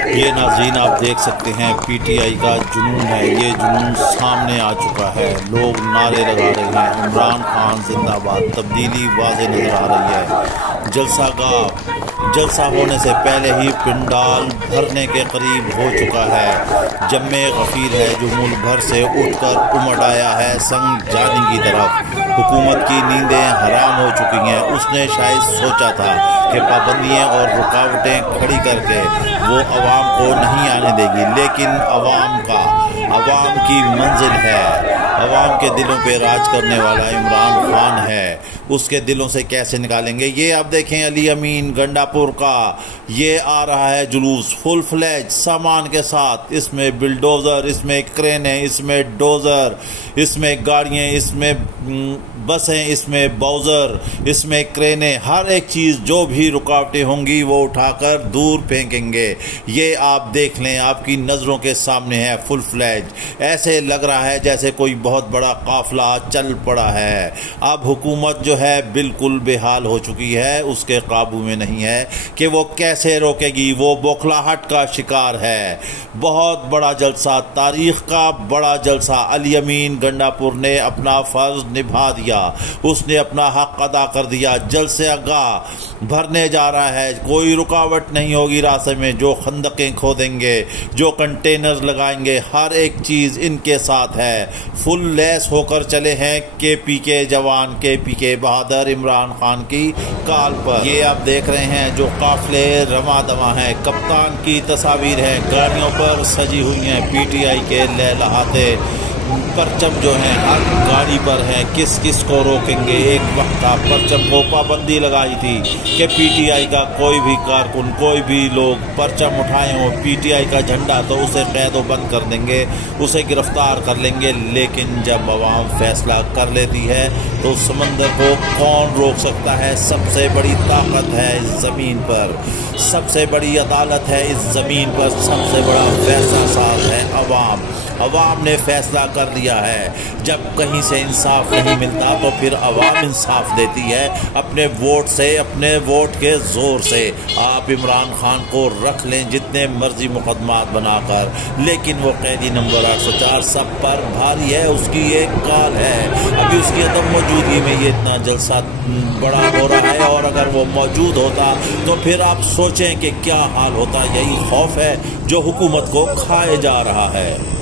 ये नाज़रीन आप देख सकते हैं पीटीआई का जुनून है। ये जुनून सामने आ चुका है। लोग नारे लगा रहे हैं, इमरान खान जिंदाबाद। तब्दीली वाज़े नज़र आ रही है। जलसा होने से पहले ही पिंडाल भरने के करीब हो चुका है। जम्मे गफीर है जो मुल्क भर से उठकर उमड़ आया है संग जानी की तरफ। हुकूमत की नींदें हराम हो चुकी हैं। उसने शायद सोचा था कि पाबंदियाँ और रुकावटें खड़ी करके वो अवाम को नहीं आने देगी, लेकिन अवाम की मंजिल है। अवाम के दिलों पे राज करने वाला इमरान खान है। उसके दिलों से कैसे निकालेंगे? ये आप देखें अली अमीन गंडापुर का ये आ रहा है जुलूस फुल फ्लैज सामान के साथ। इसमें बिल्डोजर, इसमें क्रेनें, इसमें डोजर, इसमें गाड़ियाँ, इसमें बसें, इसमें बाउजर, इसमें क्रेनें, हर एक चीज़ जो भी रुकावटें होंगी वो उठाकर दूर फेंकेंगे। ये आप देख लें, आपकी नज़रों के सामने है फुल फ्लैज। ऐसे लग रहा है जैसे कोई बहुत बड़ा काफिला चल पड़ा है। अब हुकूमत जो है बिल्कुल बेहाल हो चुकी है, उसके काबू में नहीं है कि वो कैसे रोकेगी। वो बौखलाहट का शिकार है। बहुत बड़ा जलसा, तारीख का बड़ा जलसा। अली अमीन गंडापुर ने अपना फर्ज निभा दिया, उसने अपना हक अदा कर दिया। जलसे आगाह भरने जा रहा है, कोई रुकावट नहीं होगी रास्ते में। जो खंदकें खोदेंगे, जो कंटेनर लगाएंगे, हर एक चीज इनके साथ है। फुल लैस होकर चले हैं केपी के जवान, केपी के बहादुर इमरान खान की काल पर। ये आप देख रहे हैं जो काफिले रवा दवा हैं। कप्तान की तस्वीर है, गाड़ियों पर सजी हुई हैं पीटीआई के लहलहाते परचम जो है हर गाड़ी पर है। किस किस को रोकेंगे? एक वक्त था परचम को पाबंदी लगाई थी कि पीटीआई का कोई भी कारकुन, कोई भी लोग परचम उठाए हो पीटीआई का झंडा तो उसे कैदो बंद कर देंगे, उसे गिरफ्तार कर लेंगे। लेकिन जब अवाम फैसला कर लेती है तो समंदर को कौन रोक सकता है? सबसे बड़ी ताकत है इस ज़मीन पर, सबसे बड़ी अदालत है इस ज़मीन पर, सबसे बड़ा फैसला साज है अवाम। अवाम ने फैसला कर लिया है। जब कहीं से इंसाफ नहीं मिलता तो फिर अवाम इंसाफ देती है अपने वोट से, अपने वोट के जोर से। आप इमरान खान को रख लें जितने मर्जी मुकदमात बनाकर, लेकिन वो कैदी नंबर 804 सब पर भारी है। उसकी एक काल है, अभी उसकी अदम मौजूदगी में ये इतना जलसा बड़ा हो रहा है। और अगर वो मौजूद होता तो फिर आप सोचें कि क्या हाल होता। यही खौफ है जो हुकूमत को खाए जा रहा है।